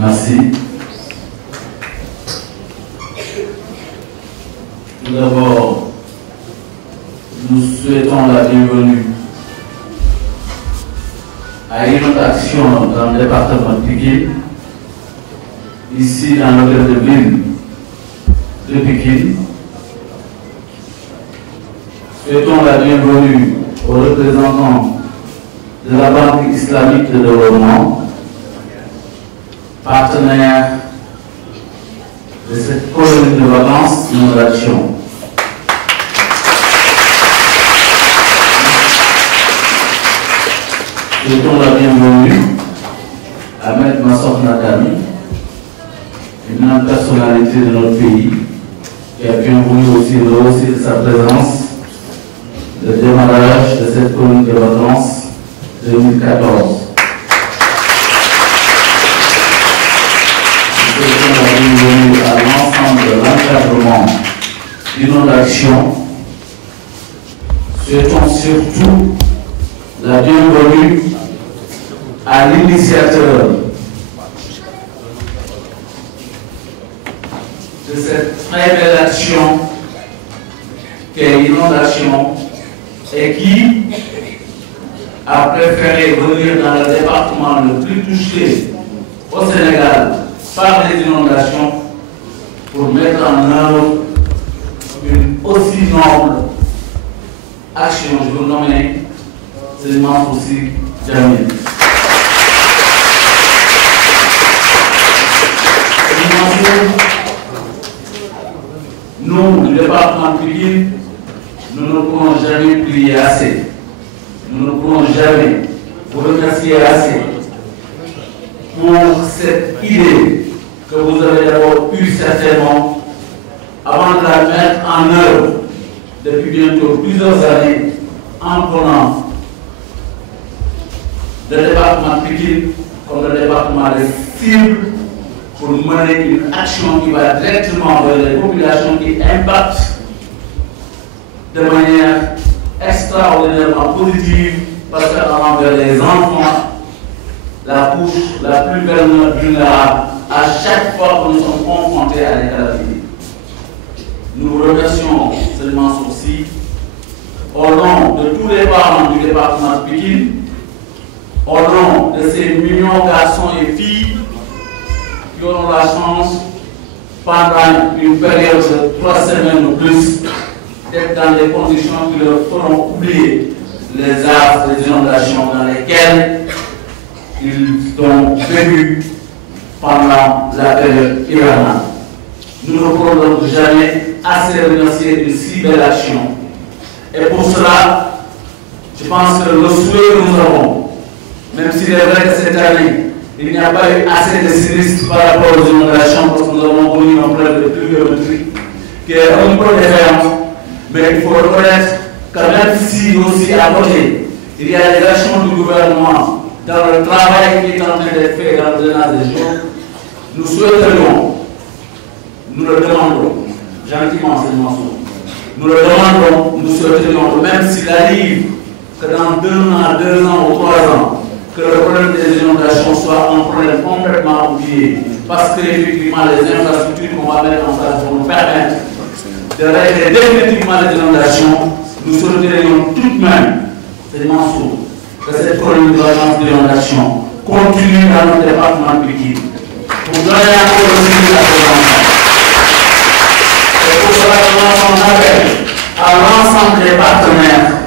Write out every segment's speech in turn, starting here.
Merci. Tout d'abord, nous souhaitons la bienvenue à une autre action dans le département de Pikine, ici dans l'hôtel de ville de Pikine. Souhaitons la bienvenue aux représentants de la Banque islamique de développement, partenaire de cette colonie de vacances Inondation. Souhaitons la bienvenue à Maître Massokhna Natami, une grande personnalité de notre pays, qui a bien voulu aussi rehausser de sa présence le démarrage de cette colonie de vacances 2014. Nous souhaitons la bienvenue à l'ensemble de l'encadrement d'inondation. Souhaitons surtout la bienvenue à l'initiateur de cette très belle action qu'est l'inondation et qui a préféré venir dans le département le plus touché au Sénégal par les inondations pour mettre en œuvre une aussi noble action. Je vous nomme seulement aussi Jamil. Nous, du département de Pikine, nous ne pouvons jamais prier assez. Nous ne pouvons jamais vous remercier assez pour cette idée que vous avez d'abord eue certainement avant de la mettre en œuvre depuis bientôt plusieurs années en prenant le département de Pikine comme le département de cible pour mener une action qui va directement vers les populations qui impactent de manière extraordinairement positive parce qu'allant vers les enfants, la couche la plus vulnérable à chaque fois que nous sommes confrontés à des calamités. Nous vous remercions seulement aussi au nom de tous les parents du département de Pikine, au nom de ces millions de garçons et filles qui auront la chance pendant une période de 3 semaines ou plus d'être dans des conditions qui leur feront oublier les affres, les inondations dans lesquelles ils ont vécu pendant la période hivernale. Nous ne pourrons donc jamais assez remercier une si belle action. Et pour cela, je pense que le souhait que nous avons, même s'il est vrai que cette année, il n'y a pas eu assez de sinistres par rapport aux inondations parce que nous avons connu un problème de pluviométrie qui est un peu différent. Mais il faut reconnaître que même si aussi à côté, il y a des actions du gouvernement dans le travail qui est en train d'être fait dans le drainage des eaux, nous souhaiterions, nous le demandons, gentiment c'est le mensonge, nous le demandons, nous souhaiterions, même s'il arrive que dans 2 ans, 2 ans ou 3 ans, que le problème des inondations soit un problème complètement oublié, parce que effectivement les infrastructures qu'on va mettre en place vont nous permettre de régler définitivement les inondations. Nous souhaiterions tout de même, c'est Mansour, que cette colonie de vacances d'inondation continue dans notre département de Pikine pour donner encore le suivi à ces enfants. Et pour cela, nous lançons un appel à l'ensemble des partenaires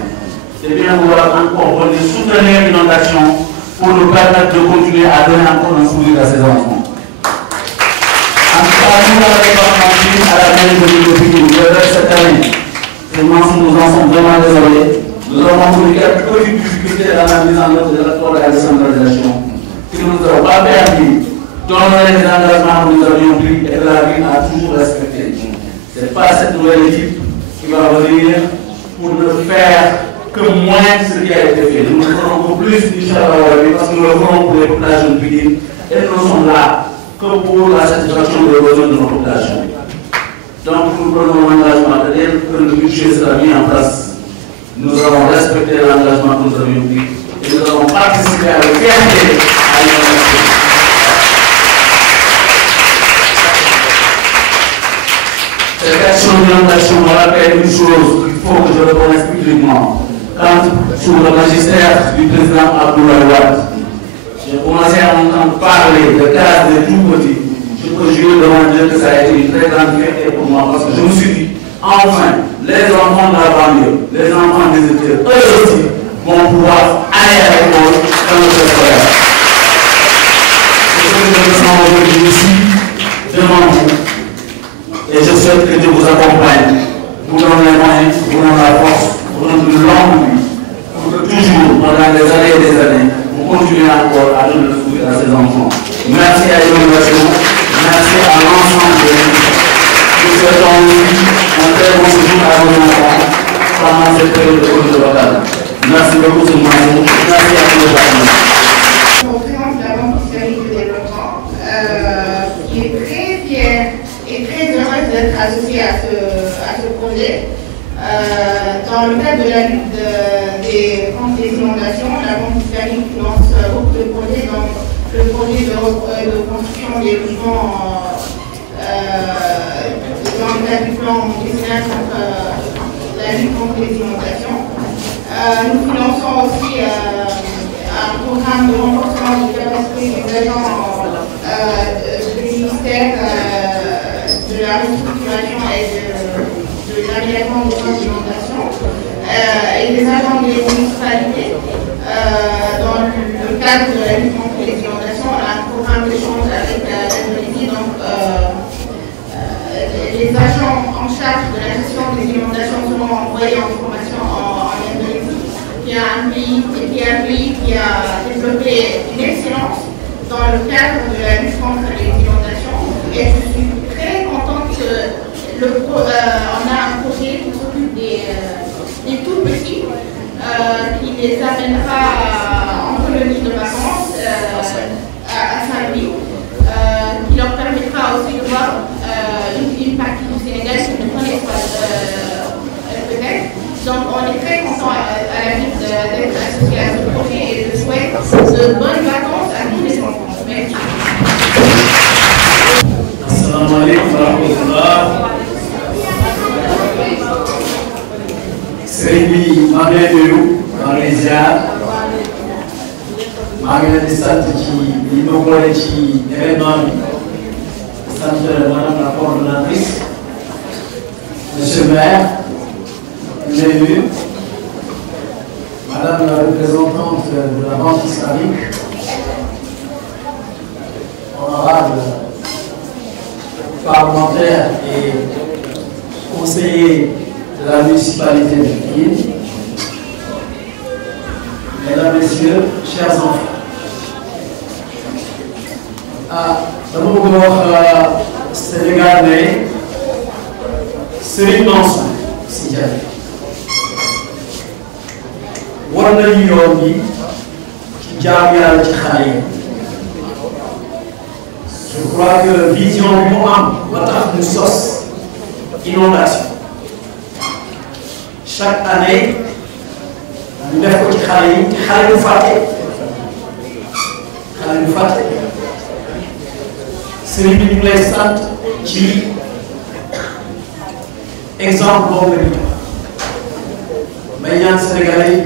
de bien vouloir encore venir soutenir l'inondation pour nous permettre de continuer à donner encore un sourire à ces enfants. En tout cas, nous, dans le département de Pikine, à la mairie de Pikine, cette année, nous en sommes vraiment désolés. Nous avons connu quelques petites difficultés dans la mise en œuvre de l'accord de la décentralisation qui ne nous ont pas permis d'honorer les engagements que nous avions pris et que la ville a toujours respecté. Ce n'est pas cette nouvelle équipe qui va venir pour ne faire que moins ce qui a été fait. Nous ne ferons que plus, Inch'Allah, parce que nous le ferons pour les populations de Pikine et nous ne sommes là que pour la satisfaction des besoins de nos populations. Donc nous prenons l'engagement de dire que le budget sera mis en place. Nous avons respecté l'engagement que nous avions pris et nous avons participé avec fierté à l'innovation. Cette action d'inondation me rappelle une chose qu'il faut que je reconnaisse publiquement. Quand, sous le magistère du président Abdoulaye Wade, j'ai commencé à entendre parler de cas de tout petit, je peux jurer devant Dieu que ça a été une très grande fierté pour moi parce que je me suis dit, enfin, les enfants de la banlieue, les enfants des études, eux aussi vont pouvoir aller à l'école dans le scolaire. C'est ce que je me sens aujourd'hui ici, devant vous. Et je souhaite que Dieu vous accompagne, vous donne les moyens, vous donne la force, vous donne une longue vie, pour que toujours, pendant des années et des années, vous continuez encore à donner le soutien à ces enfants. Merci à l'innovation, merci à l'ensemble de vous. Nous souhaitons aussi un très bon séjour à vos enfants pendant cette période de Covid locale. Merci beaucoup, M. Mazou. Merci à tous les partenaires. Je représente la Banque islamique de développement, qui est très fière et très heureuse d'être associée à ce projet. Dans le cadre de la lutte contre les inondations, la Banque islamique finance beaucoup de projets, donc le projet de construction des logements dans le cadre du plan décennal contre la lutte contre les inondations. Nous finançons aussi un programme de renforcement des capacités des agents du ministère de la restructuration et de l'aménagement des zones d'inondation et des agents des municipalités. Dans le cadre de la lutte contre les inondations, on a un programme d'échange avec l'Indonésie. Donc, les agents en charge de la gestion des inondations seront envoyés en formation en Indonésie, qui est un pays qui a développé une excellence dans le cadre de la lutte contre les inondations. Et je suis très contente que on a un projet qui s'occupe des tout petits, qui les amènera en colonie de vacances à Saint-Louis, qui leur permettra aussi de voir une partie du Sénégal qui ne connaissent pas peut-être. Donc on est très content à la vie d'être associé à ce projet et je souhaite de bonnes vacances à tous les enfants. Merci. Assalamu alaikum wa rahmatullah. Sëriñ bi maa ngi lay nuyu, maa ngi lay ziar, maa ngi leen di sant ci li ma boole ci événement bi, sant madame la coordonnatrice, monsieur le maire, ñu lay nuyu, madame la représentante de la Banque islamique, honorable parlementaire et conseiller de la municipalité de Pikine, mesdames, messieurs, chers enfants. dama bëgg wax Sénégal ne Serigne Mansour Sy Djamil war nañu yoon bi ci jaam yàlla ci xale yi. Je crois que vision bi mu am ba tax ñu sos inondation chaque année ñu def ko ci xale yi te xale du fàtte sëriñ bi ñu ngi lay sant ci exemple boobu la ñu may ñaan Sénégalais yi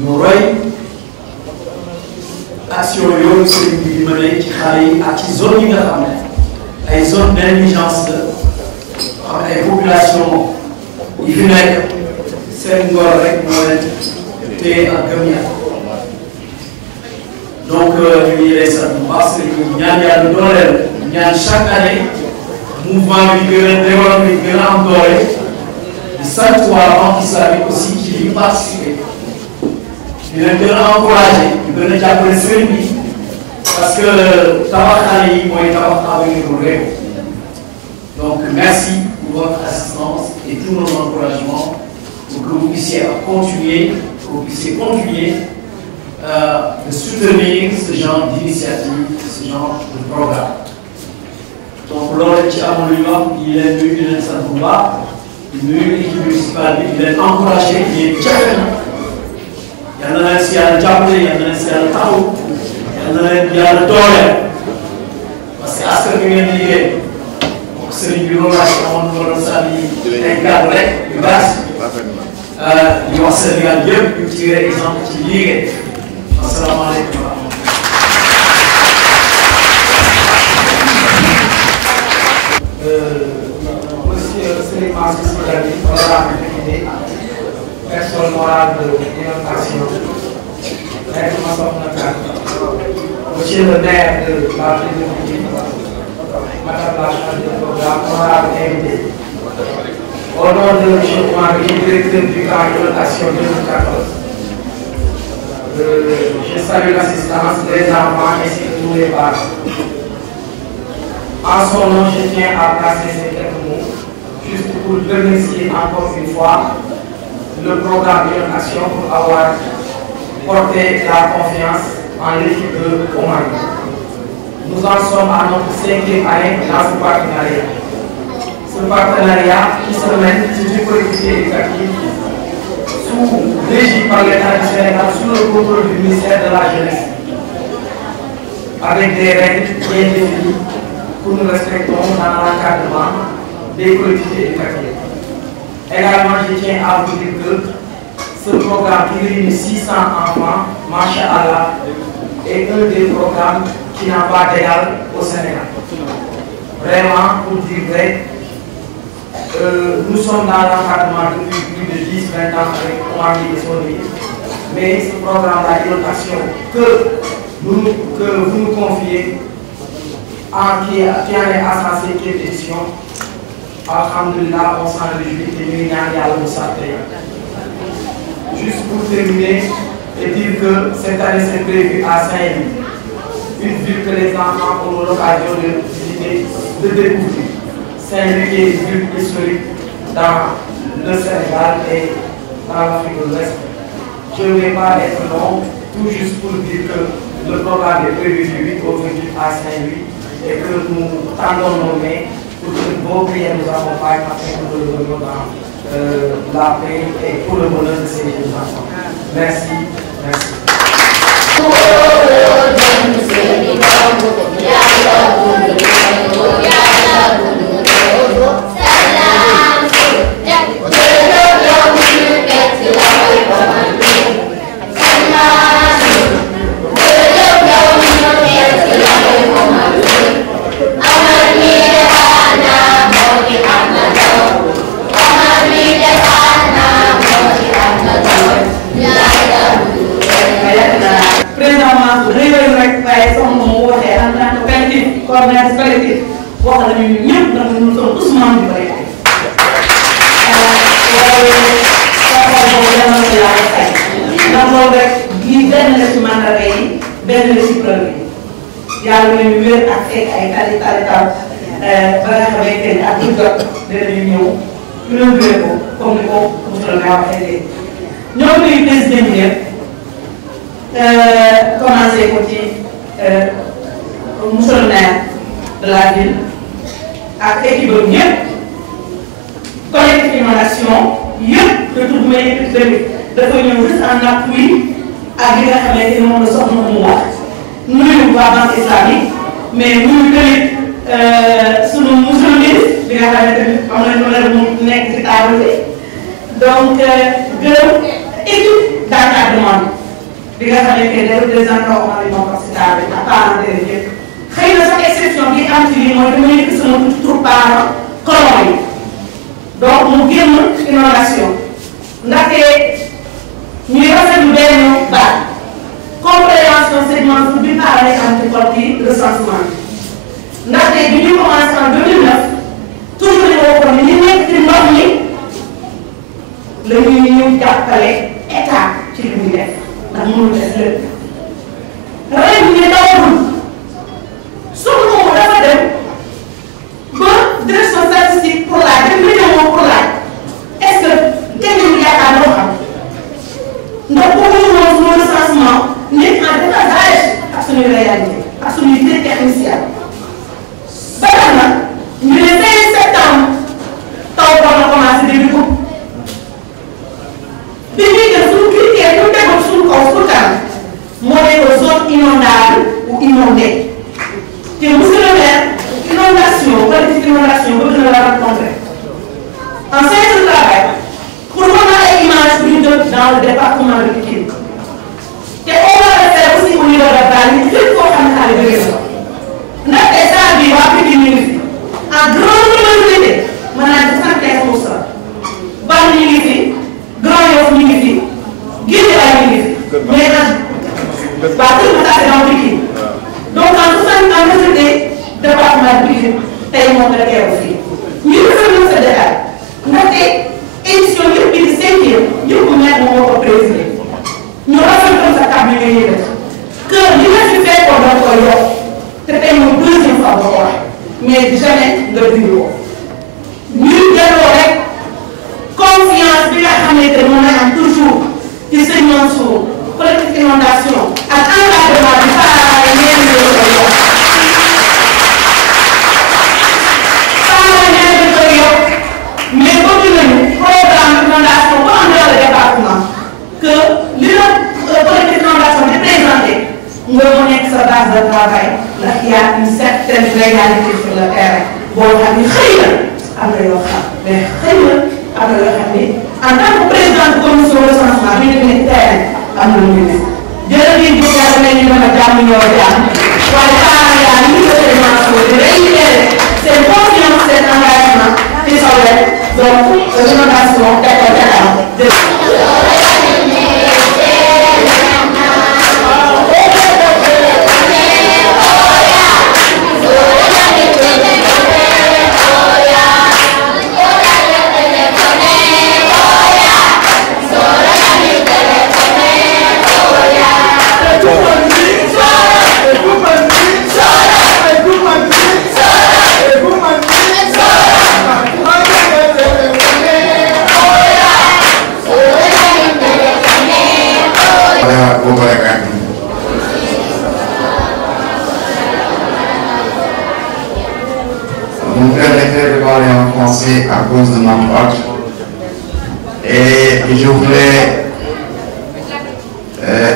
ñu roy action yooyu sëriñ bi di mëne ci xale yi ak ci zone yi nga xam ne ay zone d'indigence la xam ne ay population yi fi nekk seen ngor rek moo leen téye ak gëm yàlla. Donc ñu ngi lay sant bu baax sëriñ bi ñaan yàlla dooleel ñaan chaque année mouvement bi gën a développé gën a am doole di sant waa Banque islamique aussi ci li ñu participé di leen gën a encouragé ñu gën a jàppale sëriñ bi parce que tabax xale yi mooy tabax avenir bu réew. Donc merci pour votre assistance et tous nos encouragements pour que vous puissiez continuer, de soutenir ce genre d'initiative, ce genre de programme. Donc loolu ci amul lu ñu wax di leen nuyu di leen sant bu baax di nuyu équipe municipale bi di leen encouragé di jafe na yal na leen si yàlla jàppale yal na leen si yàlla taxaw yal na leen yàlla dooleel parce que askan bi ngeen liggéey yu baax di wax Sénégal yëpp ñu tiré exemple ci lii ngeen def asalaamaaleykum wa rahmatulah. Monsieur Serigne Mansour Sy Djamil, honorable député, personne morale de l'innovation, Maître Massokhna Kane, monsieur le maire de la République, madame la chargée de programme, honorable invité. Au nom de M. Ouangui, directeur du camp Inondation 2014, je salue l'assistance des enfants ainsi que tous les parents. En son nom, je tiens à placer ces quelques mots, juste pour remercier encore une fois le programme Inondation pour avoir porté la confiance en l'équipe de Ouangui. Nous en sommes à notre 5e année dans ce partenariat. Ce partenariat qui se mène sur une collectivité éducative régie par l'État du Sénégal sous le contrôle du ministère de la Jeunesse, avec des règles bien définies que nous respectons dans l'encadrement des collectivités éducatives. Également, je tiens à vous dire que ce programme qui réunit 600 enfants, Masha'Allah, est un des programmes qui n'a pas d'égal au Sénégal. Vraiment, pour dire vrai, nous sommes dans l'encadrement depuis plus de 10-20 ans avec Ouangui et son équipe, mais ce programme-là, Inondation, que vous nous confiez, qui en est à sa 5e édition, alhamdulillah, on s'en réjouit et nous y juste pour terminer et dire que cette année c'est prévu à Saint-Louis, une ville que les enfants ont l'occasion de visiter, de découvrir. Saint-Louis est une ville historique dans le Sénégal et dans l'Afrique de l'Ouest. Je ne vais pas être long, tout juste pour dire que le programme est prévu du 8 au 28 à Saint-Louis et que nous tendons nos mains pour que vos prières nous accompagnent afin que nous le donnions dans la paix et pour le bonheur de ces jeunes enfants. Merci. Merci. Commencer côté monsieur le maire de la ville ak équipe bi ñëpp collectif Inondation yëpp de toute manière dafa ñëw juste en appui ak li nga xamante ni moom la soxna mu wax nuyu waa banque islamique mais nuyu tamit sunu monsieur le ministre bi nga xamante ni am nañu mën a mu nekk ci table bi donc gërëm équipe d'encadrement bi nga xamante ne représentant au Mali ci table bi ak parents d'élèves xëy na sax exception bi am ci lii mooy dama nekk sama tur parent colon yi donc mu génn Inondation ndaxte ñuy rafetlu benn baat compréhension segment bi parler anticole ci recensement ndaxte bi ñu commencé en 2009 toujours ñu waxoon ni ñu nekk ci ndox mi la ñuy ñëw jàppale état ci li muy def ndax mënul def lépp ren ñu dawul suñu moomu dafa dem ba direction statistique pour laaj dem météo pour laaj est-ce que kenn ñu yaakaar loo xam ndax boobu ñu woon suñu recensement nekk en décalage ak suñuy réalité ak suñuy idée technicienne ba tax na ñu ne 5 septembre taw war na commencé début août bi ñuy def suñu critère ñu tegoon suñu kaw pour kanam moo nekk zone inondable ou inondée te monsieur le maire Inondation collectif Inondation bëgg na la rencontrer en séance de travail bi tey moom la teew fii ñu defal sa détail ndaxte émission yëpp bi di 5e yëpp maire moom moo ko présidé ñu rafetlu sa kàddu yi nga yëkkati que li nga fi fekkoon da koy yokk te tey moom 2e fois ba ko wax mais jamais nga dindi ko ñu delloo rek confiance bi nga xamante ne moom la am toujours ci sëñ Mansour collectif inondation ak encadrement bi par ñenn ñi la koy yokk par ñenn ñi koy yokk mais bëgg nañu programme inondation bu am dans le département que li la collectif inondation di présenté nga mu nekk sa base de travail ndax y a une certaine réalité sur le terrain boo xam ni xëy na am na yoo xam mais xëy na am na yoo xam ni en tant que président de commission recensement bi ñu ne terrain am na lu ñu ne jërëjëf bu yàlla ne ñu dama jàmm ñoo jàmm waaye xaaral yaa ñu ngi koy mentionné di réitérer seen confiance seen engagement ci sa wet donc l'inondation tekkoo tekkam Vous me permettrez de parler en français à cause de ma faute. Et je voulais,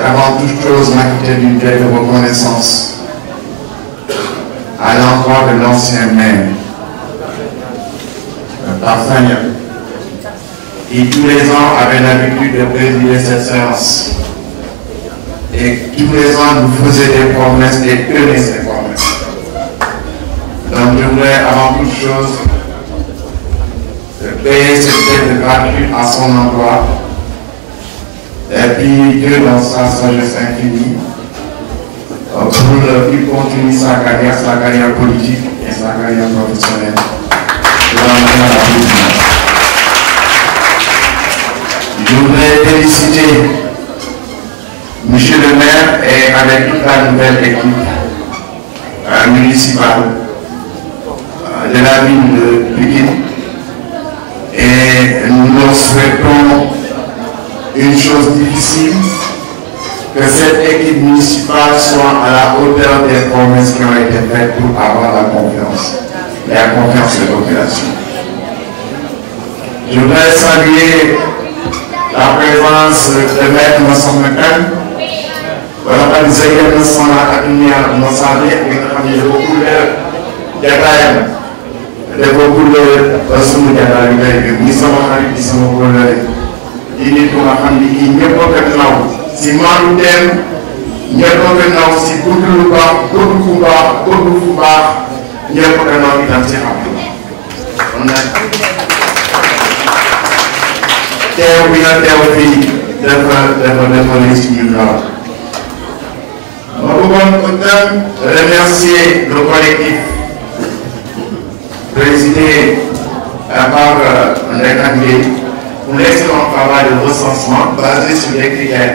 avant toute chose, m'acquitter d'une dette de reconnaissance à l'endroit de l'ancien maire, Parfania, qui tous les ans avait l'habitude de présider cette séance. Et tous les ans nous faisait des promesses et tenait ses promesses. Donc je voulais avant toute chose payer cette dette gratuite à son emploi. Et puis Dieu dans sa sagesse infinie pour qu'il continue sa carrière politique et sa carrière professionnelle. Je voudrais féliciter Monsieur le maire et avec toute la nouvelle équipe municipale de la ville de Pikine, et nous leur souhaitons une chose difficile, que cette équipe municipale soit à la hauteur des promesses qui ont été faites pour avoir la confiance, et la confiance des populations. Je voudrais saluer la présence de Maître Massamekane. Voilà, nous avons beaucoup de détails. De beaucoup de sunu jàllale bi muy sama xarit di sama wóllare di nit ku nga xam ni kii ñëpp a ko naw si maanu teen ñëpp a ko naw si bëgg lu baax bëgg fu baax bëgg fu baax ñëpp a ko naw itam si xam-xam. kon nag teew bi nga teew fii dafa lii suñu lool. ma bëggoon itam remercier le collectif présidé par Ndeye pour l'excellent travail de recensement basé sur des critères.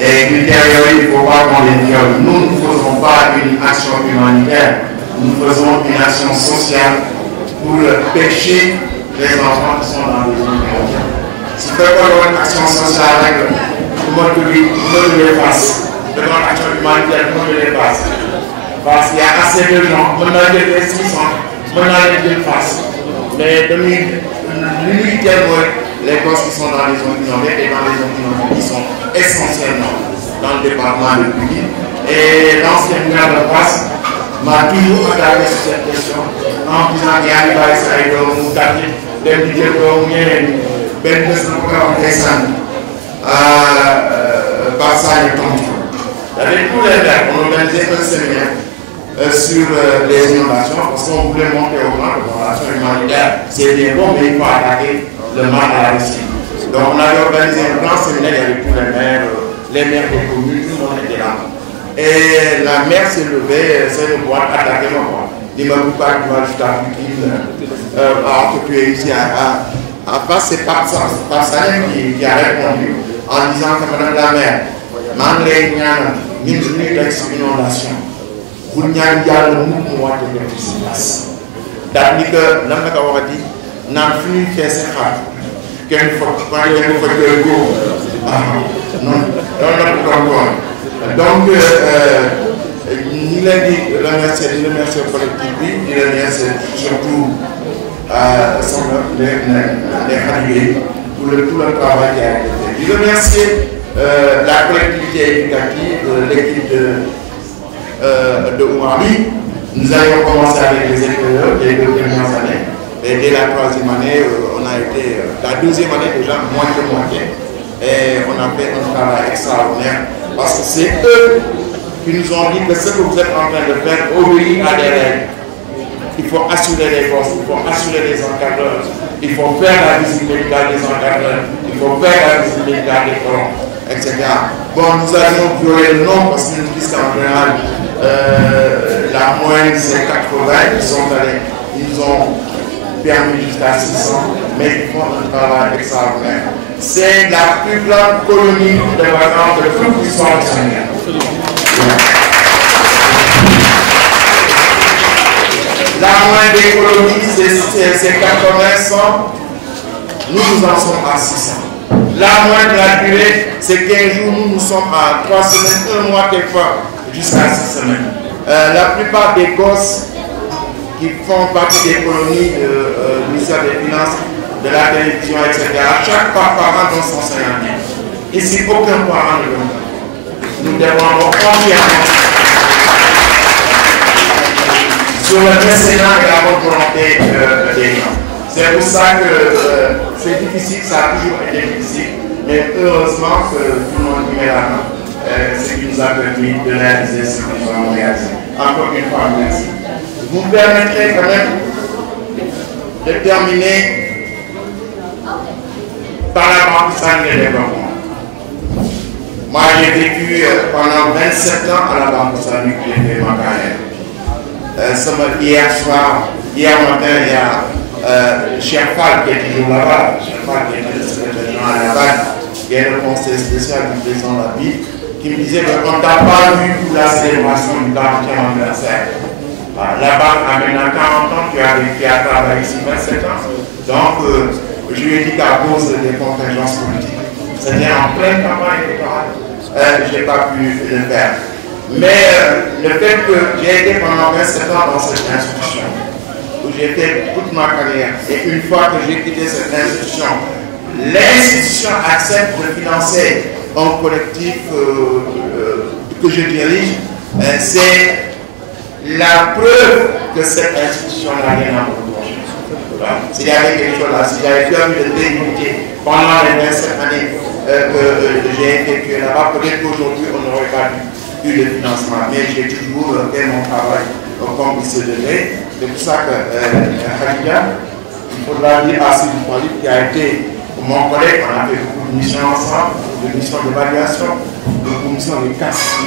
Et critères, il ne faut pas qu'on les viole. Nous ne faisons pas une action humanitaire, nous faisons une action sociale pour pêcher les enfants qui sont dans les zones rurales. Si vous faites une action sociale, comment tu les passes? De notre action humanitaire, comment tu les passes? Parce qu'il y a assez de gens, on a des restrictions, on a des faces. Mais l'unité, les gosses qui sont dans les zones inondées et dans les zones inondées qui sont essentiellement dans le département de Pikine. Et l'ancien maire de Fass m'a toujours attaqué sur cette question en disant qu'il y a des bails à aider au Moutaki, des budgets au Mien, des programmes descendus par ça et comme tout. Avec tous les maires, on organisait un séminaire sur les inondations parce qu'on voulait monter au plan de l'action humanitaire. C'est bien bon, mais il faut attaquer le mal à la racine. Donc on avait organisé un grand séminaire avec tous les maires de communes, tout le monde était là. Et la mère s'est levée, c'est le boîte, attaquer moi. Il m'a dit pas que je t'applique occuper ici à face, c'est Papsanen qui a répondu en disant que Madame la mère, malgré une inondation, vous n'avez pas le mouvement de l'efficacité. C'est-à-dire que l'homme a dit, n'a fini faire ses frères. Qu'elle faut pas que go. Non, donc, il a dit remercier le collectif, il remercie surtout les ralliés pour tout le travail qui a été fait. Il remercie la collectivité éducative, l'équipe de Ouari. Nous avions commencé avec les écoles les 2 premières années. Et dès la 3e année, on a été, la 2e année déjà, moitié. Et on a fait un travail extraordinaire parce que c'est eux qui nous ont dit que ce que vous êtes en train de faire obéit à des règles. Il faut assurer les postes, il faut assurer les encadreurs, il faut faire la visite médicale des encadreurs, il faut faire la visite médicale des corps, etc. Bon, nous avions violé le nom parce qu'ils nous disent qu'en général, la moyenne c'est 80, ils nous ont permis jusqu'à 600, mais ils font un travail extraordinaire. C'est la plus grande colonie de vacances de toute l'histoire du Sénégal. La moyenne des colonies, c'est 80, 100. Nous en sommes à 600. La moyenne de la durée, c'est 15 jours. Nous sommes à 3 semaines, 1 mois quelquefois, jusqu'à 6 semaines. La plupart des gosses qui font partie des colonies du ministère des Finances, de la télévision, etc., chaque parent dans son Sénégal. Ici, aucun parent ne le nous dépendons entièrement sur le mécénat et la bonne volonté des gens. C'est pour ça que c'est difficile, ça a toujours été difficile, mais heureusement que tout le monde y met la main, ce qui nous a permis de réaliser ce que nous avons réalisé. Encore une fois, merci. Vous me permettrez quand même de terminer par la Banque islamique de développement. Moi, j'ai vécu pendant 27 ans à la Banque islamique, j'ai fait ma carrière. Hier soir, hier matin, il y a Cheikh Fall qui est toujours là-bas, Cheikh Fall qui est le secrétaire général là-bas, qui est le conseiller spécial du président de la ville, qui me disait qu'on ne t'a pas vu pour la célébration du 40e anniversaire. La banque a maintenant 40 ans, tu as vécu à travailler ici 27 ans. Donc, je lui ai dit qu'à cause des contingences politiques, c'était en pleine campagne électorale, je n'ai pas pu le faire. Mais le fait que j'ai été pendant 27 ans dans cette institution, où j'ai fait toute ma carrière, et une fois que j'ai quitté cette institution, l'institution accepte de financer un collectif que je dirige, c'est la preuve que cette institution n'a rien à reprocher. S'il y avait quelque chose là, s'il y avait eu de dignité pendant les 27 années que j'ai effectué là-bas, peut-être qu'aujourd'hui on n'aurait pas eu de financement. Mais j'ai toujours fait mon travail comme il se devait. C'est pour ça que Khadija, il faudra dire à Sylvie Polyp qui a été mon collègue, on a fait beaucoup de missions ensemble, de missions d'évaluation, de missions de casse,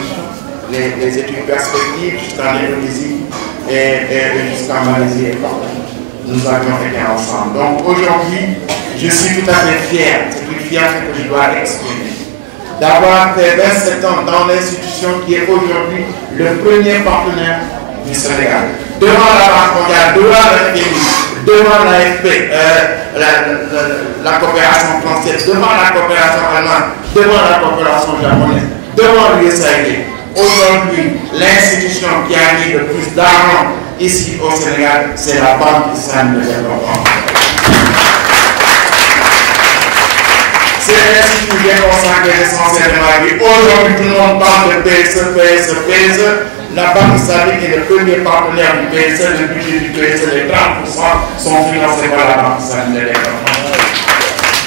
les études perspectives jusqu'en Indonésie et jusqu'en Malaisie et partout. Nous avions été ensemble. Donc aujourd'hui, je suis tout à fait fier, c'est une fierté que je dois exprimer, d'avoir fait 27 ans dans l'institution qui est aujourd'hui le premier partenaire du Sénégal. Devant la Banque mondiale, devant la FMI, devant l'AFP, la coopération française, devant la coopération allemande, devant la coopération japonaise, devant l'USAID. Aujourd'hui, l'institution qui a mis le plus d'argent ici au Sénégal, c'est la Banque islamique de développement. C'est l'institut qui est consacré essentiellement à lui. Aujourd'hui, tout le monde parle de PSE. La Banque islamique est le premier partenaire du PSE. Le budget du PSE, les 30% sont financés par la Banque islamique de développement.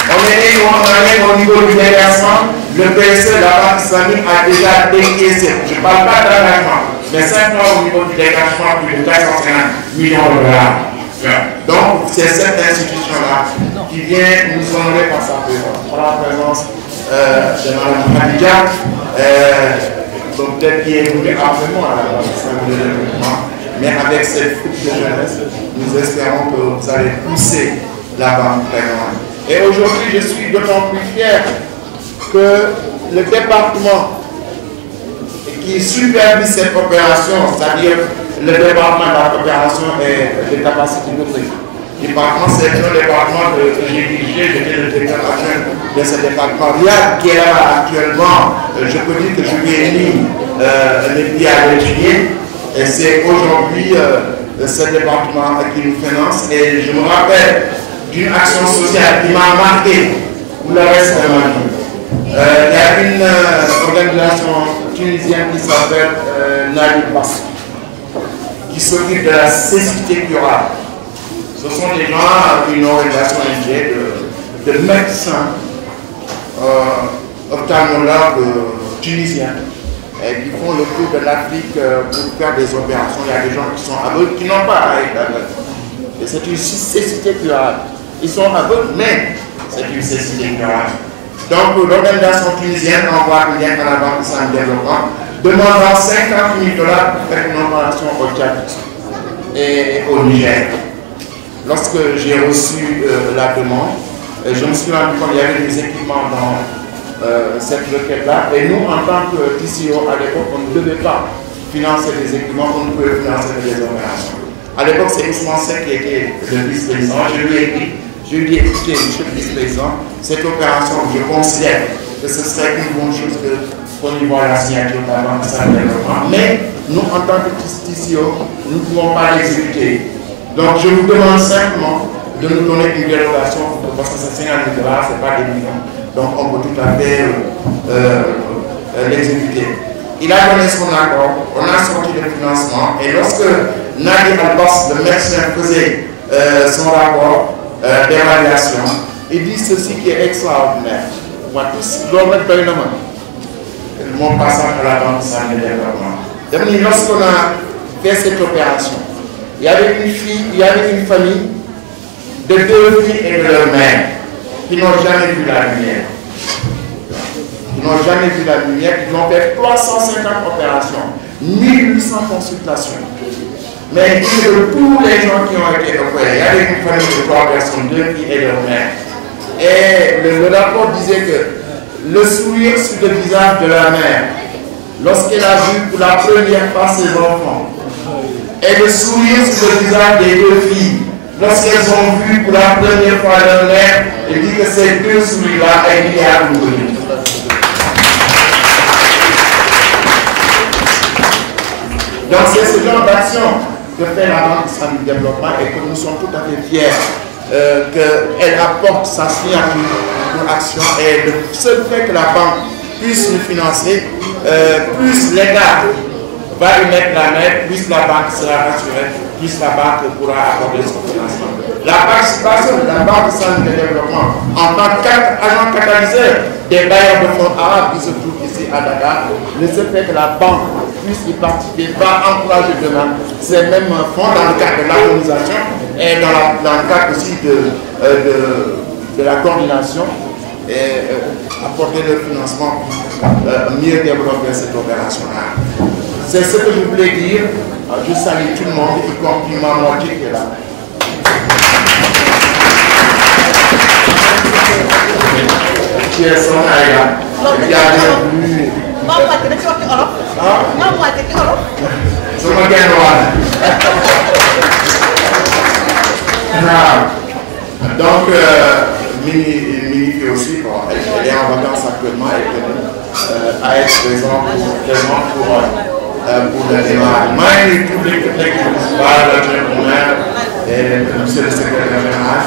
On est au niveau du déversement. Le PSE, la Banque islamique a déjà décaissé. Je ne parle pas d'engagement, mais simplement au niveau du dégagement, plus de 450 millions de dollars. Donc, c'est cette institution-là qui vient nous honorer par la présence de Mme Khadija, peut-être qui est venu après moi à la Banque de développement, mais avec cette fougue de jeunesse, nous espérons que vous allez pousser la banque très loin. Et aujourd'hui, je suis d'autant plus fier que le département qui supervise cette opération, c'est-à-dire le département de la coopération et des capacités numériques. Le département, c'est un département que j'ai dirigé, j'étais le directeur adjoint de ce département. Riyad, qui est là actuellement, je peux dire que je lui ai mis les pieds à l'étrier. Et c'est aujourd'hui ce département qui nous finance. Et je me rappelle d'une action sociale qui m'a marqué pour le reste de ma vie. Il y a une organisation tunisienne qui s'appelle Nali Bass, qui s'occupe de la cécité curable. Ce sont des gens d'une organisation de médecins ophtalmologues tunisiens qui font le tour de l'Afrique pour faire des opérations. Il y a des gens qui sont aveugles, qui n'ont pas à être aveugles. Et c'est une cécité curable. Ils sont aveugles, mais c'est une cécité curable. Donc l'organisation tunisienne envoie une lettre à la Banque de développement demandant 50 000 $ pour faire une opération au Tchad et au Niger. Lorsque j'ai reçu la demande, je me suis rendu compte qu'il y avait des équipements dans cette requête-là. Et nous, en tant que TCO, à l'époque, on ne devait pas financer des équipements, on ne pouvait financer des opérations. À l'époque, c'est Ousmane Seck qui était le vice-président. Je lui ai dit, écoutez, monsieur le vice-président, cette opération, je considère que ce serait une bonne chose qu'on y voit la signature de la Banque de développement. Mais nous, en tant que TCO, nous ne pouvons pas l'exécuter. Donc, je vous demande simplement de nous donner une dérogation, parce que c'est 50 000 $, ce n'est pas des millions. Donc, on peut tout à fait l'exécuter. Il a donné son accord, on a sorti le financement, et lorsque Nadi Albas, le médecin, faisait son rapport d'évaluation, il dit ceci qui est extraordinaire. Moi, tous, je dois mettre mon passage à la Banque de développement. Lorsqu'on a fait cette opération, il y avait une famille de 2 filles et de leur mère qui n'ont jamais vu la lumière. Qui n'ont jamais vu la lumière, qui ont fait 350 opérations, 1800 consultations. Mais de tous les gens qui ont été opérés, il y avait une famille de 3 personnes, 2 filles et leur mère. Et le rapport disait que le sourire sur le visage de la mère, lorsqu'elle a vu pour la première fois ses enfants, et le sourire sur le visage des 2 filles, lorsqu'elles ont vu pour la première fois leur mère, elle dit que ces 2 sourires-là ont été amoureux. Donc c'est ce genre d'action que fait la Banque islamique de développement et que nous sommes tout à fait fiers qu'elle apporte sa signature pour action. Et le seul fait que la banque puisse nous financer, plus l'État va y mettre la main, plus la banque sera rassurée, plus la banque pourra accorder son financement. La participation de la Banque islamique de développement en tant qu'agent catalyseur des bailleurs de fonds arabes qui se trouvent ici à Dakar, le seul fait que la banque puisse y participer va encourager demain ces mêmes fonds dans le cadre de l'harmonisation et dans le cadre aussi de la coordination et apporter le financement pour mieux développer cette opération-là. C'est ce que je voulais dire. Je salue tout le monde, y compris ma moitié qui est là. Qui est son aïe. Donc, Mini fait aussi, bon, elle est en vacances actuellement, elle à être présent pour le débat. Moi, toute l'équipe municipale, le maire et monsieur le secrétaire général.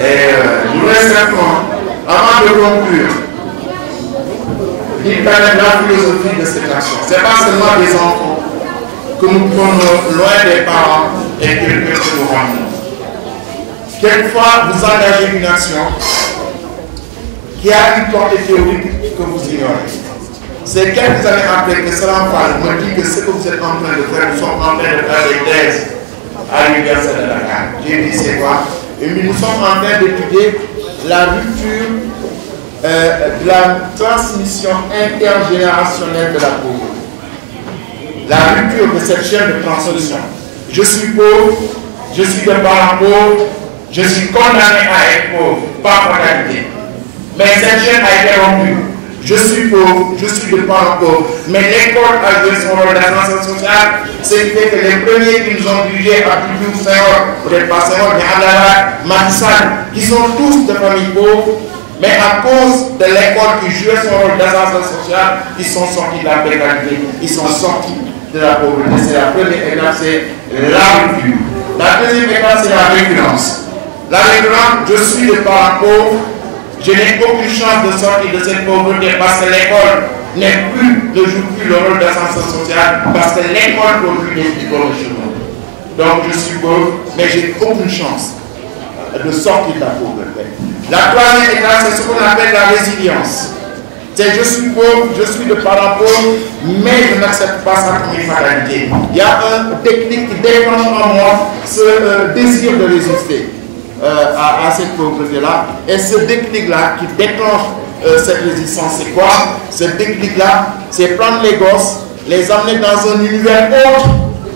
Et je voudrais simplement, avant de conclure, dire quand même la philosophie de cette action. Ce n'est pas seulement des enfants que nous prenons loin des parents et que nous rendons. Quelquefois, vous engagez une action qui a une portée théorique que vous ignorez. C'est quelques années après que Salam Fall me dit que ce que vous êtes en train de faire, nous sommes en train de faire des thèses à l'Université de Dakar. J'ai dit c'est quoi? Et nous sommes en train d'étudier la rupture de la transmission intergénérationnelle de la pauvreté. la rupture de cette chaîne de transmission. Je suis pauvre, je suis de parents pauvres, je suis condamné à être pauvre, par fatalité. Mais cette chaîne a été rompue. Je suis pauvre, je suis de parents pauvres, mais l'école a joué son rôle d'ascenseur social, ce qui fait que les premiers qui nous ont dirigés à Abdou Diouf, peut-être pas Senghor, mais Abdallah, Macky Sall, qui sont tous de familles pauvres, mais à cause de l'école qui jouait son rôle d'ascenseur social, ils sont sortis de la précarité, ils sont sortis de la pauvreté. C'est la première étape, c'est la rupture. La deuxième étape, c'est la récurrence. La récurrence, je suis de parents pauvres, je n'ai aucune chance de sortir de cette pauvreté parce que l'école ne joue plus le rôle d'ascenseur social, parce que l'école produit des diplômes chez nous. Donc je suis pauvre, mais j'ai aucune chance de sortir de la pauvreté. La troisième étape, c'est ce qu'on appelle la résilience. C'est je suis pauvre, je suis de parents pauvres, mais je n'accepte pas ça comme une fatalité. Il y a un déclic qui déclenche en moi ce désir de résister à cette pauvreté-là. Et ce déclic-là qui déclenche cette résistance, c'est quoi? Ce déclic-là, c'est prendre les gosses, les amener dans un univers autre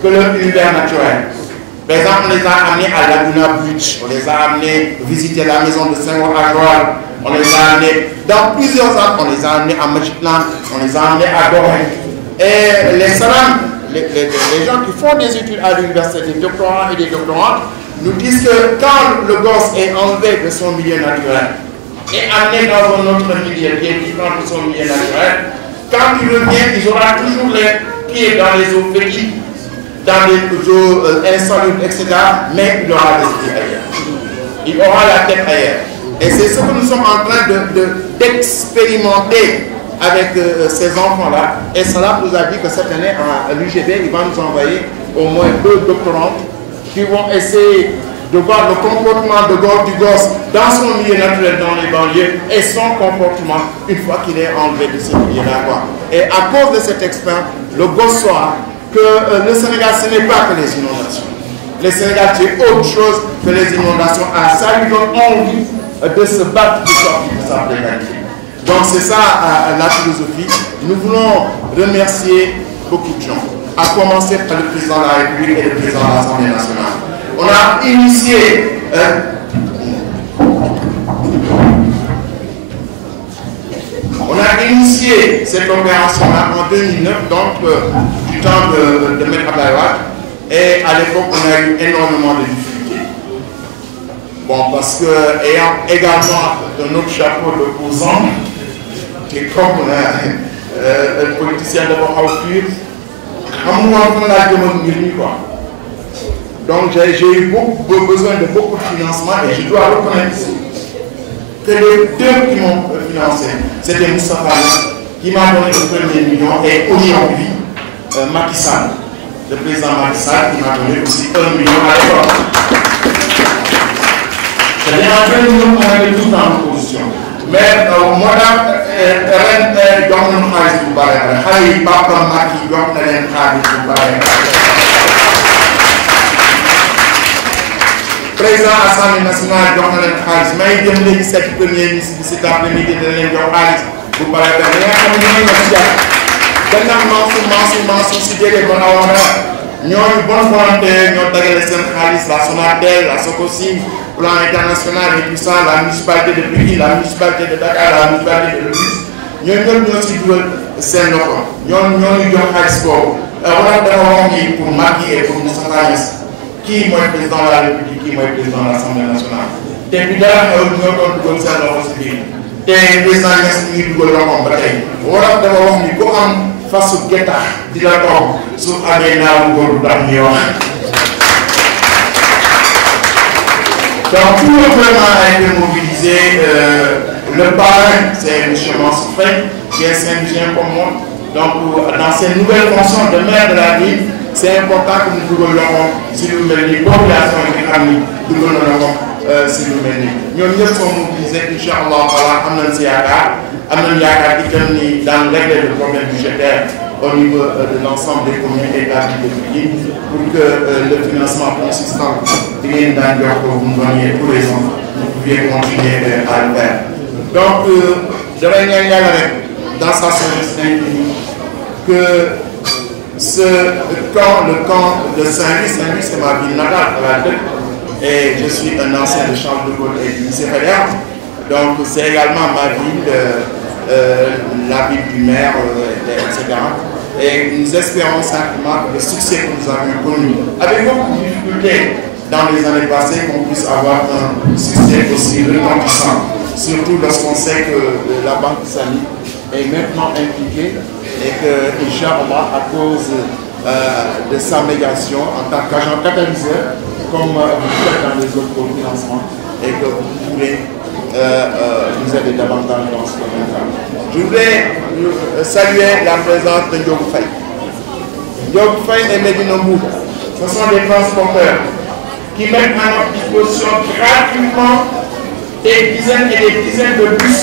que leur univers naturel. Par exemple, on les a amenés à Laguna Beach, on les a amenés visiter la maison de Senghor à Joal, on les a amenés dans plusieurs endroits, on les a amenés à Magicland, on les a amenés à Gorée. Et les salams, les gens qui font des études à l'université, des doctorants et des doctorantes, nous disent que quand le gosse est enlevé de son milieu naturel et amené dans un autre milieu qui est différent de son milieu naturel, quand il revient, il aura toujours les pieds dans les eaux fétides, dans les eaux insalubres, etc. Mais il aura l'esprit ailleurs. Il aura la tête ailleurs. Et c'est ce que nous sommes en train d'expérimenter avec ces enfants-là. Et Salah nous a dit que cette année, à l'UGB, il va nous envoyer au moins 2 doctorantes qui vont essayer de voir le comportement du gosse dans son milieu naturel dans les banlieues et son comportement une fois qu'il est enlevé de ce milieu-là. Et à cause de cette expérience, le gosse saura que le Sénégal, ce n'est pas que les inondations. Le Sénégal, c'est autre chose que les inondations. Ça lui donne envie de se battre pour sortir de sa précarité. Donc c'est ça la philosophie. Nous voulons remercier beaucoup de gens, à commencer par le président de la République et le président de l'Assemblée nationale. On a initié cette opération-là en 2009, donc du temps de M. Abdoulaye Wade, et à l'époque on a eu énormément de difficultés. Bon, parce que ayant également de notre chapeau d'opposant, qui est comme un politicien de Bohaoufir, donc j'ai eu besoin de beaucoup de financement et je dois reconnaître que les 2 qui m'ont financé, c'était Moustapha qui m'a donné le 1er million et aujourd'hui Macky Sall, le président Macky Sall qui m'a donné aussi 1 million à l'époque. C'est-à-dire en 2 millions, on avait tout dans l'opposition. Mais moi, ren jox nañu xaalis bu bare bare xale yi Papa Macky jox na leen xaalis bu bare bare. Président Assemblée nationale jox na leen xaalis may dem léegi cette premier ministre bi cet après-midi dana leen jox xaalis bu bare bare. da nga xam ne ñooñu ñoo ci jàpp. gannaaw Mansour si jege ba nawoon na ñooñu bonne volonté ñoo dagale seen xaalis la Sonatel, la Sococim, plan international et tout ça, la municipalité de Pikine, la municipalité de Dakar, la municipalité de Rufisque, ñooñu ñoo ci dugal seen loxo ñooñu jox xaalis boobu. Wala dafa wax ni pour Macky et pour Moustapha Niasse kii mooy président de la République, kii mooy président de l'Assemblée nationale. te bi dara xew ñoo doon dugal seen loxo si biir te président Niasse mi ngi dugal loxoom ba tey. Wala dafa wax ni ku am fasu getax di la toog su amee naaw góor bu tax ñuy wax. Donc tout le gouvernement a été mobilisé. Le parrain, c'est M. Mansour Faye, qui est Saint-Lucien comme moi. Donc dans ces nouvelles fonctions de maire de la ville, c'est important que nous doublions si nous mettons les populations et les familles, si nous mettons. Nous sommes mobilisés, Inch'Allah, dans le règle de problèmes budgétaires au niveau de l'ensemble des communes et états de pays pour que le financement consistant vienne dans le que vous nous donniez tous les ans, vous pouviez continuer à le faire. Donc, je vais y aller dans sa sagesse infinie que le camp de Saint-Louis. Saint-Louis, c'est ma ville natale, à la tête. Et je suis un ancien de Charles de Gaulle et du lycée fédéral. Donc, c'est également ma ville, la ville du maire, etc. Et nous espérons simplement que le succès que nous avons connu, avec beaucoup de difficultés dans les années passées, qu'on puisse avoir un succès aussi retentissant. Surtout lorsqu'on sait que la Banque islamique est maintenant impliquée et que, Inch'Allah, à cause de sa médiation en tant qu'agent catalyseur, comme vous faites dans les autres financements, et que vous voulez nous aider davantage dans ce domaine-là. Je voulais saluer la présence de Ndiogou Faye. Ndiogou Faye et Medina Mbouba, ce sont des transporteurs qui mettent à notre disposition gratuitement des dizaines et des dizaines de bus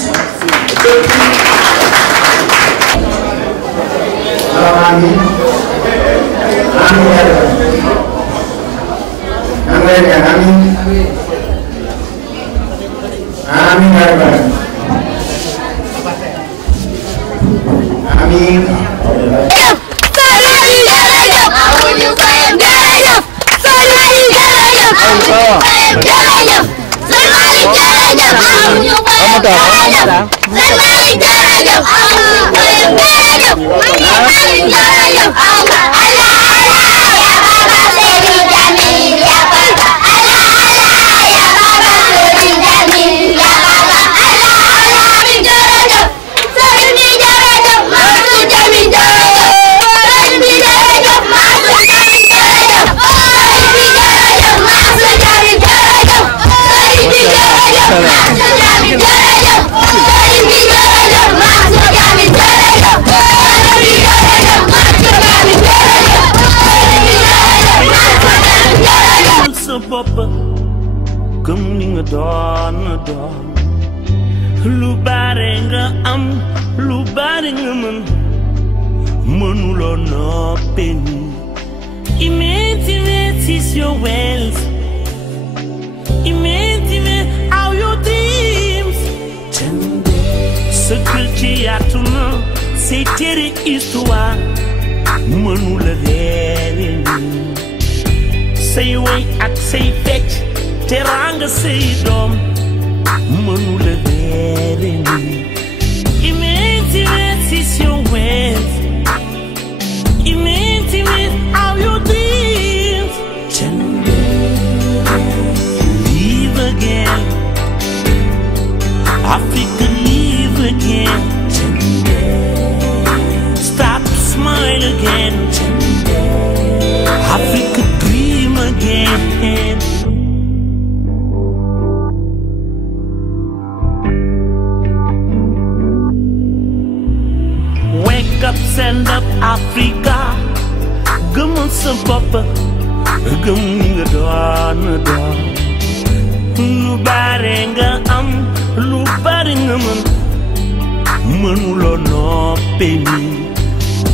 Mënuloo noo penny.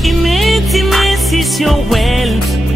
Immense, immense is your wealth.